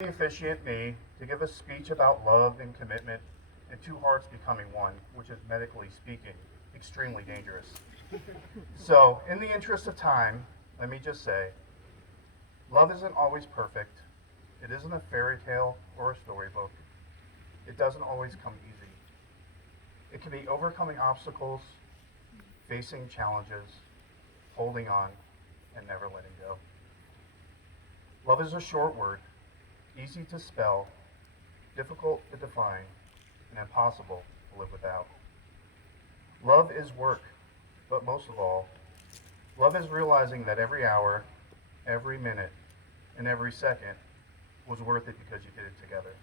Officiate me to give a speech about love and commitment and two hearts becoming one, which is medically speaking extremely dangerous. So, in the interest of time, let me just say love isn't always perfect. It isn't a fairy tale or a storybook. It doesn't always come easy. It can be overcoming obstacles, facing challenges, holding on, and never letting go. Love is a short word, easy to spell, difficult to define, and impossible to live without. Love is work, but most of all, love is realizing that every hour, every minute, and every second was worth it because you did it together,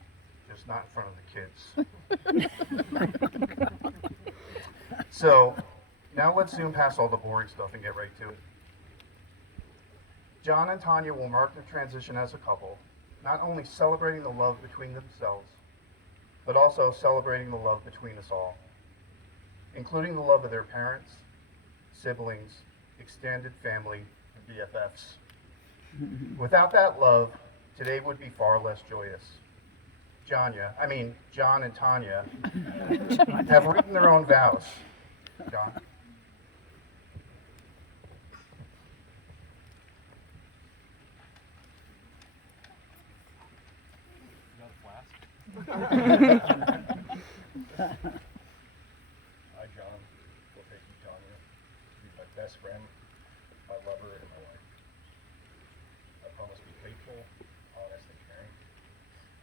just not in front of the kids. So, now let's zoom past all the boring stuff and get right to it. John and Tonya will mark their transition as a couple, not only celebrating the love between themselves, but also celebrating the love between us all, including the love of their parents, siblings, extended family, and BFFs. Without that love, today would be far less joyous. John and Tonya have written their own vows. John? I, John, will take you, Tonya, to be my best friend, my lover, and my wife. I promise to be faithful, honest, and caring.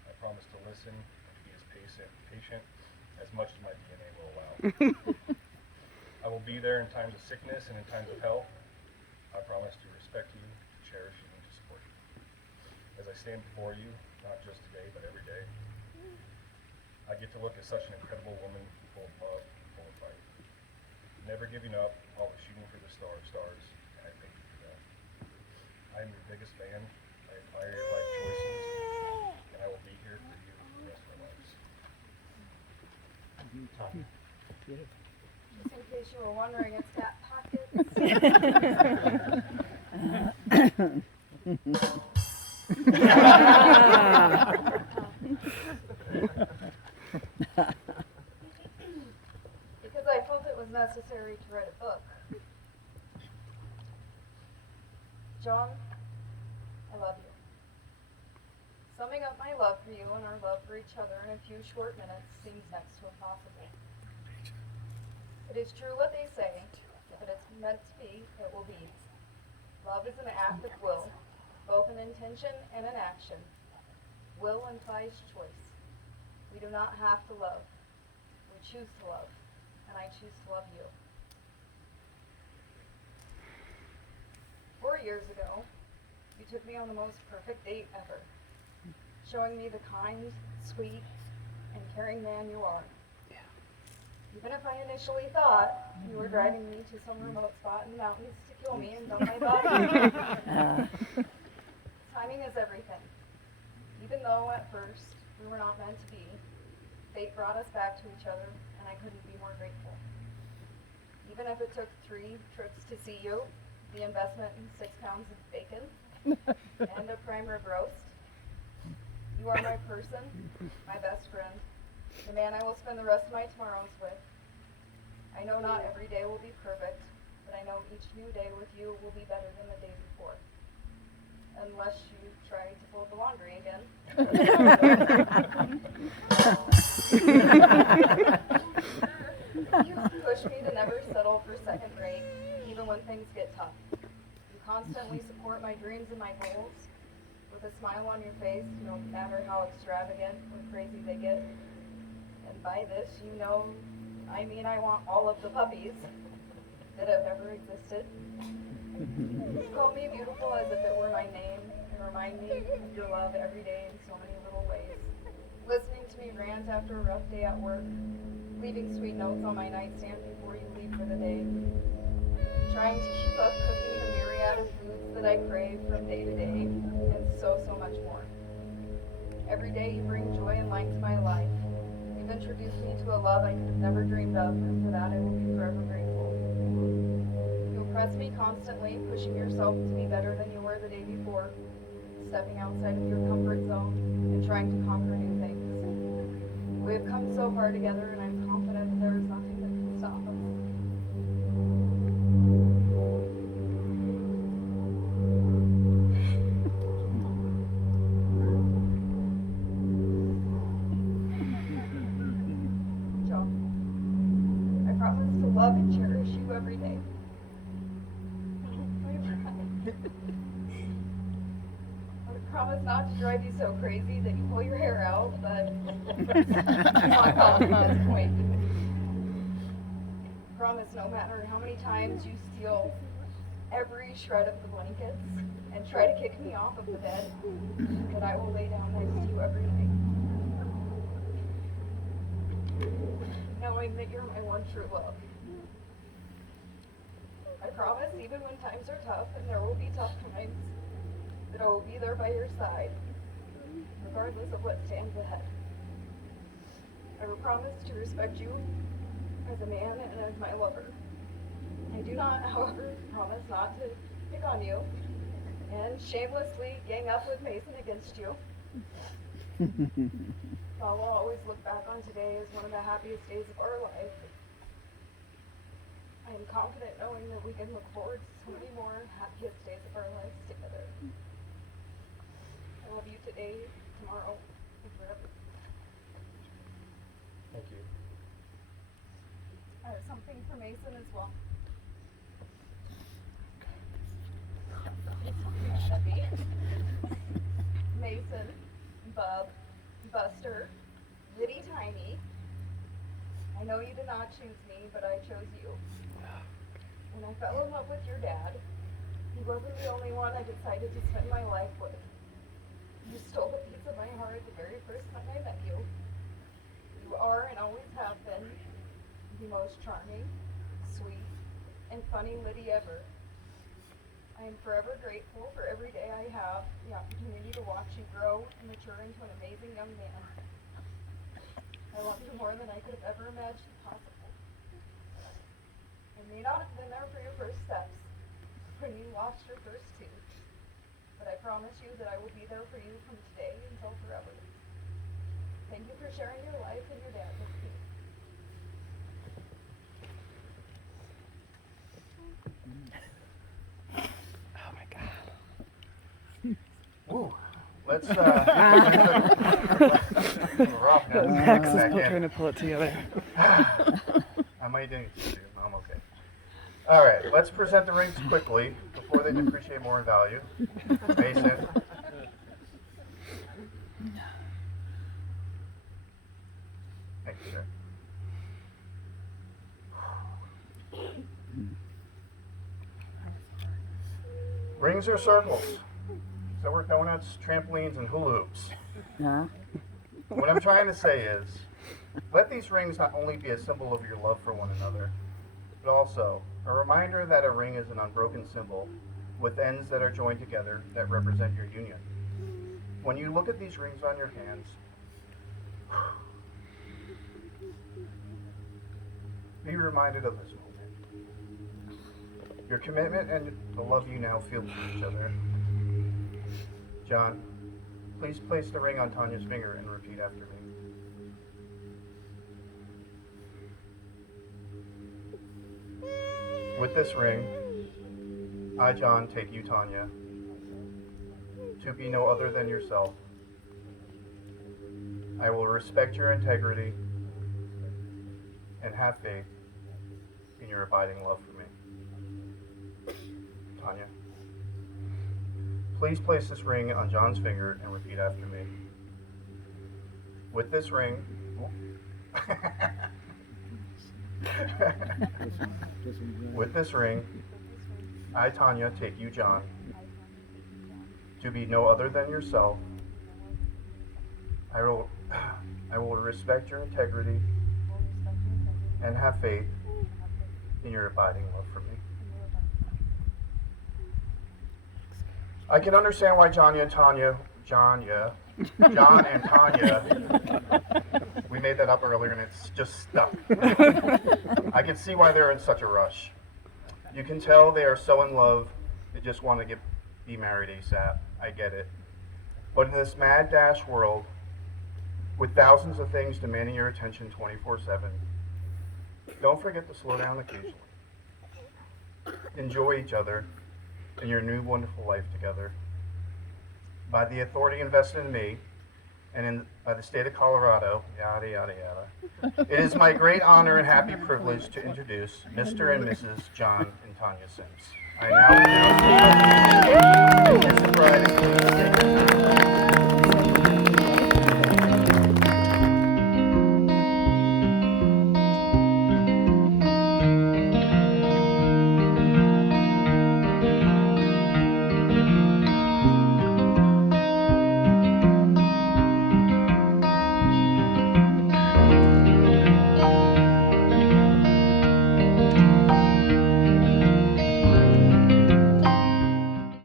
I promise to listen and to be as patient as much as my DNA will allow. I will be there in times of sickness and in times of health. I promise to respect you, to cherish you, and to support you. As I stand before you, not just today, but every day, I get to look at such an incredible woman, full of love, full of fight. Never giving up, always shooting for the stars, and I thank you for that. I am your biggest fan. I admire your life choices, and I will be here for you for the rest of our lives. Just in case you were wondering, it's got pockets. Because I felt it was necessary to write a book. John, I love you. Summing up my love for you and our love for each other in a few short minutes seems next to impossible. It is true what they say, if it is meant to be, it will be. Love is an act of will, both an intention and an action. Will implies choice. We do not have to love. We choose to love, and I choose to love you. 4 years ago, you took me on the most perfect date ever, showing me the kind, sweet, and caring man you are. Even if I initially thought you were driving me to some remote spot in the mountains to kill me and dump my body. Timing is everything. Even though at first we were not meant to be, fate brought us back to each other, and I couldn't be more grateful. Even if it took 3 trips to see you, the investment in 6 pounds of bacon, and a prime rib roast, you are my person, my best friend, the man I will spend the rest of my tomorrows with. I know not every day will be perfect, but I know each new day with you will be better than the day before. Unless you try to fold the laundry again. You push me to never settle for second rate, even when things get tough. You constantly support my dreams and my goals, with a smile on your face, no matter how extravagant or crazy they get. And by this, you know, I mean I want all of the puppies that have ever existed. You call me beautiful as if it were my name, and remind me of your love every day in so many little ways. Listening to me rant after a rough day at work, leaving sweet notes on my nightstand before you leave for the day. Trying to keep up cooking the myriad of foods that I crave from day to day, and so much more. Every day you bring joy and light to my life. You've introduced me to a love I could have never dreamed of, and for that I will be forever grateful. You impress me constantly, pushing yourself to be better than you were the day before, stepping outside of your comfort zone and trying to conquer new things. We have come so far together, and I'm confident that there is nothing that can stop us. John, I promise to love and cherish you every day. I promise not to drive you so crazy that you pull your hair out, but I'm not calling at this point. I promise no matter how many times you steal every shred of the blankets and try to kick me off of the bed, that I will lay down next to you every night. Knowing that you're my one true love. I promise, even when times are tough, and there will be tough times, that I will be there by your side, regardless of what stands ahead. I will promise to respect you as a man and as my lover. I do not, however, promise not to pick on you and shamelessly gang up with Mason against you. I will always look back on today as one of the happiest days of our life. I am confident knowing that we can look forward to so many more happiest days of our lives together. I love you today, tomorrow, and forever. Thank you. I have something for Mason as well. Heavy. Mason, Bub, Buster, Litty Tiny. I know you did not choose me, but I chose you. When I fell in love with your dad, he wasn't the only one I decided to spend my life with. You stole a piece of my heart the very first time I met you. You are and always have been the most charming, sweet, and funny Liddy ever. I am forever grateful for every day I have the opportunity to watch you grow and mature into an amazing young man. I love you more than I could have ever imagined possible. I may not have been there for your first steps, when you lost your first tooth, but I promise you that I will be there for you from today until forever. Thank you for sharing your life and your dad with me. Oh my God. Woo. Let's Max is still trying to pull it together. I might need to. I'm okay. All right, let's present the rings quickly before they depreciate more in value. Mason. Thank you, sir. Rings are circles. So we're donuts, trampolines, and hula hoops. Yeah. What I'm trying to say is, let these rings not only be a symbol of your love for one another, but also a reminder that a ring is an unbroken symbol with ends that are joined together that represent your union. When you look at these rings on your hands, be reminded of this moment. Your commitment and the love you now feel for each other. John, please place the ring on Tonya's finger and repeat after me. With this ring, I, John, take you, Tonya, to be no other than yourself. I will respect your integrity and have faith in your abiding love for me. Tonya, please place this ring on John's finger and repeat after me. With this ring, with this ring, I, Tonya, take you, John, to be no other than yourself. I will respect your integrity and have faith in your abiding love for me. I can understand why John and Tonya, we made that up earlier and it's just stuck. I can see why they're in such a rush. You can tell they are so in love, they just want to be married ASAP. I get it. But in this mad dash world, with thousands of things demanding your attention 24/7, don't forget to slow down occasionally. Enjoy each other and your new wonderful life together. By the authority invested in me and by the state of Colorado, yada, yada, yada, it is my great honor and happy privilege to introduce Mr. and Mrs. John and Tonya Sims. I now